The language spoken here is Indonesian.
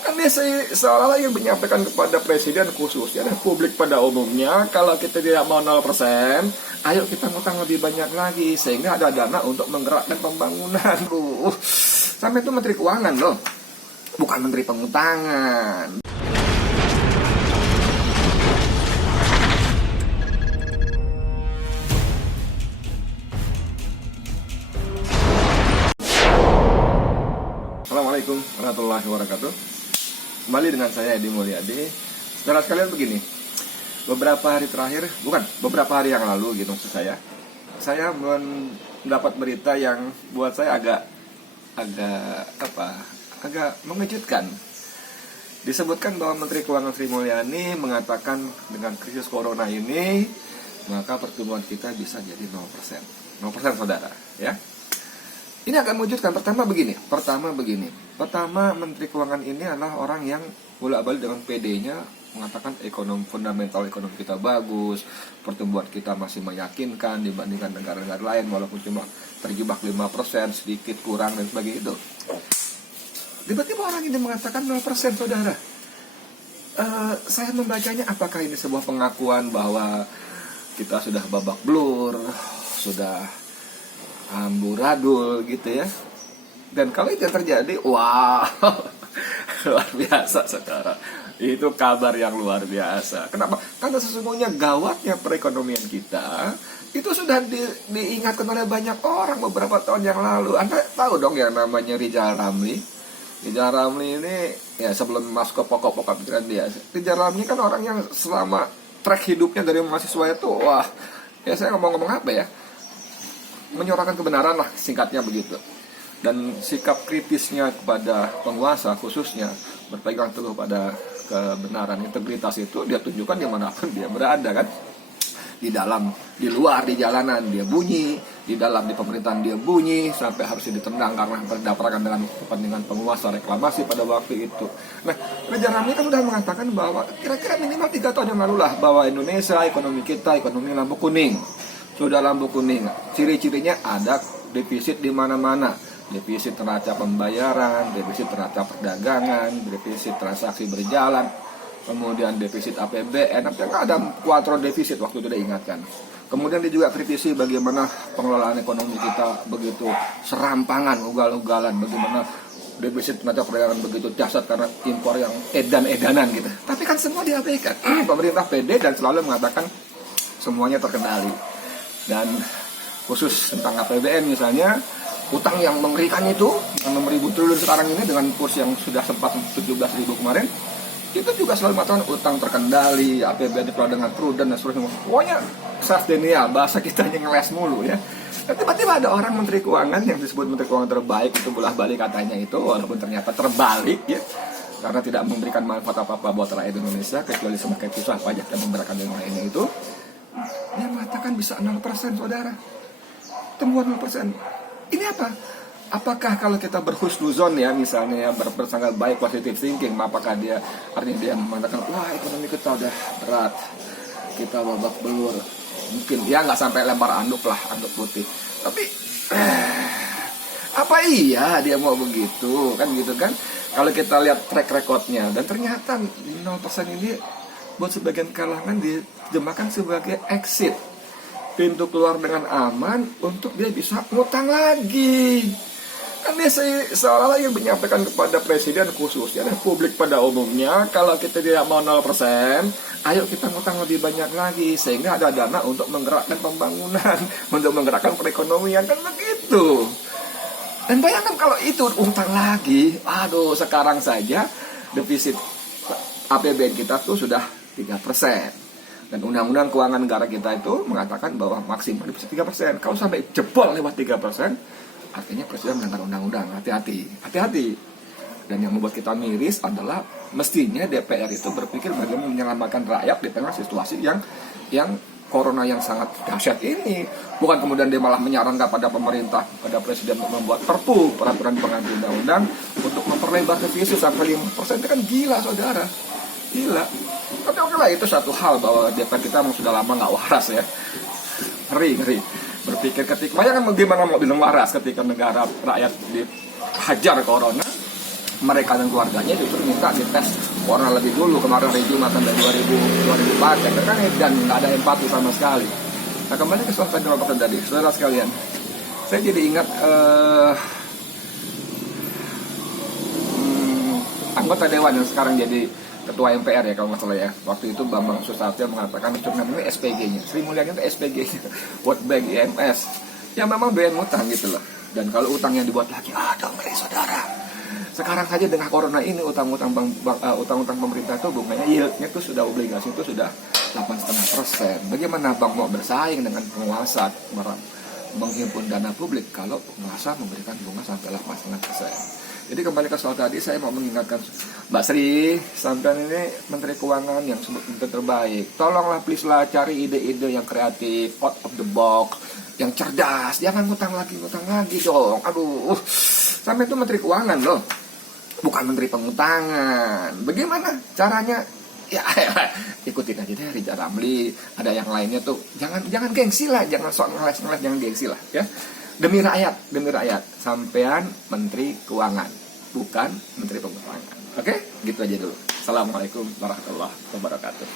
Kan dia seolah-olah ingin menyampaikan kepada presiden khususnya dan publik pada umumnya, kalau kita tidak mau 0%, ayo kita ngutang lebih banyak lagi sehingga ada dana untuk menggerakkan pembangunan. Sampai itu Menteri Keuangan loh, bukan Menteri Pengutangan. Assalamualaikum warahmatullahi wabarakatuh. Kembali dengan saya Edi Mulyadi. Saudara sekalian, begini, beberapa hari yang lalu gitu maksud saya mendapat berita yang buat saya agak mengejutkan. Disebutkan bahwa Menteri Keuangan Sri Mulyani mengatakan dengan krisis corona ini maka pertumbuhan kita bisa jadi 0%. 0% saudara, ya. Ini akan mewujudkan pertama begini. Pertama, Menteri Keuangan ini adalah orang yang bolak-balik dengan PD-nya mengatakan fundamental ekonomi kita bagus, pertumbuhan kita masih meyakinkan dibandingkan negara-negara lain walaupun cuma terjebak 5%, sedikit kurang dan sebagainya itu. Tiba-tiba orang ini mengatakan 0%, saudara. Saya membacanya, apakah ini sebuah pengakuan bahwa kita sudah babak belur, sudah amburadul gitu ya. Dan kalau itu yang terjadi, wow, luar biasa sekarang. Itu kabar yang luar biasa. Kenapa? Karena sesungguhnya gawatnya perekonomian kita itu sudah diingatkan oleh banyak orang beberapa tahun yang lalu. Anda tahu dong yang namanya Rizal Ramli. Rizal Ramli ini ya, sebelum masuk ke pokok-pokok pikiran dia, Rizal Ramli kan orang yang selama track hidupnya dari mahasiswa itu, wah, ya saya ngomong apa ya, menyuarakan kebenaran lah, singkatnya begitu. Dan sikap kritisnya kepada penguasa khususnya berpegang teguh pada kebenaran, integritas itu dia tunjukkan dimanapun dia berada kan. Di dalam, di luar, di jalanan dia bunyi, di dalam di pemerintahan dia bunyi, sampai harus ditendang karena berdasarkan dengan kepentingan penguasa reklamasi pada waktu itu. Nah, Rizal Ramli kan sudah mengatakan bahwa kira-kira minimal 3 tahun yang lalu lah, bahwa Indonesia, ekonomi kita, ekonomi lampu kuning. Sudah lampu kuning. Ciri-cirinya ada defisit di mana-mana. Defisit neraca pembayaran, defisit neraca perdagangan, defisit transaksi berjalan, kemudian defisit APBN, ada kuadro defisit waktu itu diingatkan. Kemudian dia juga kritisi bagaimana pengelolaan ekonomi kita begitu serampangan, ugal-ugalan, bagaimana defisit neraca perdagangan begitu dahsyat karena impor yang edan-edanan gitu. Tapi kan semua diabaikan. Pemerintah pede dan selalu mengatakan semuanya terkendali. Dan khusus tentang APBN misalnya, utang yang mengerikan itu, yang 6.000 triliun sekarang ini dengan kurs yang sudah sempat 17.000 kemarin, itu juga selalu mengatakan utang terkendali, APBN dikelola dengan prudent dan seterusnya. Pokoknya sastenial, bahasa kita yang ngeles mulu ya. Dan tiba-tiba ada orang Menteri Keuangan yang disebut Menteri Keuangan terbaik, itu bolah balik katanya itu, walaupun ternyata terbalik ya, karena tidak memberikan manfaat apa-apa buat rakyat Indonesia kecuali semakin susah pajak yang memberikan yang lainnya itu. Dia mengatakan bisa 0%, saudara. Temuan 0%. Ini apa? Apakah kalau kita berhusnuzon ya, misalnya ya, bersangat baik, positive thinking, apakah artinya dia mengatakan, wah ekonomi kita udah berat, kita babak belur. Mungkin dia nggak sampai lempar anduk lah, anduk putih. Tapi apa iya dia mau begitu? Kan gitu kan? Kalau kita lihat track recordnya, dan ternyata 0% ini buat sebagian kalangan diterjemahkan sebagai exit, pintu keluar dengan aman untuk dia bisa ngutang lagi. Kan dia seolah-olah ingin menyampaikan kepada presiden khususnya dan publik pada umumnya, kalau kita tidak mau 0%, ayo kita ngutang lebih banyak lagi sehingga ada dana untuk menggerakkan pembangunan, untuk menggerakkan perekonomian, kan begitu. Dan bayangkan kalau itu utang lagi, aduh, sekarang saja defisit APBN kita tuh sudah 3%. Dan Undang-Undang Keuangan Negara kita itu mengatakan bahwa maksimal bisa 3%. Kalau sampai jebol lewat 3%, artinya presiden melanggar undang-undang. Hati-hati. Dan yang membuat kita miris adalah mestinya DPR itu berpikir bagaimana menyelamatkan rakyat di tengah situasi yang corona yang sangat dahsyat ini. Bukan kemudian dia malah menyarankan pada pemerintah, pada presiden untuk membuat perpu, peraturan pengganti undang-undang untuk memperlebar defisit sampai 5%. Itu kan gila, saudara. Gila. Tapi oke lah, itu satu hal bahwa DPR kita sudah lama nggak waras ya. Ngeri. Berpikir bayangkan bagaimana mau bilang waras ketika negara rakyat dihajar corona, mereka dan keluarganya justru minta dites corona lebih dulu. Kemarin review sampai 2004 ya kan, dan nggak ada empati sama sekali. Nah, kembali ke soal tadi, saudara sekalian, saya jadi ingat anggota dewan yang sekarang jadi ketua MPR ya kalau nggak salah ya. Waktu itu Bambang Susatyo mengatakan namanya SPG-nya, Sri Mulyani itu SPG-nya, World Bank IMS, yang memang doyan utang gitu loh. Dan kalau utang yang dibuat lagi, ada ngeri saudara. Sekarang saja dengan corona ini utang-utang pemerintah itu bunganya yieldnya itu sudah, obligasi itu sudah 8,5%. Bagaimana bank mau bersaing dengan penguasa menghimpun dana publik kalau penguasa memberikan bunga sampai 8,5%? Jadi kembali ke soal tadi, saya mau mengingatkan Mbak Sri, sampean ini Menteri Keuangan yang sebetulnya terbaik. Tolonglah please lah cari ide-ide yang kreatif, out of the box, yang cerdas. Jangan ngutang lagi dong. Aduh, sampai itu Menteri Keuangan loh, bukan Menteri Pengutangan. Bagaimana caranya? Ya, ikutin aja deh Ridza Ramli. Ada yang lainnya tuh. Jangan gengsi lah, jangan sok ngeles, jangan gengsi lah ya. Demi rakyat, sampean Menteri Keuangan, bukan Menteri Pengutangan. Oke, gitu aja dulu. Assalamualaikum warahmatullahi wabarakatuh.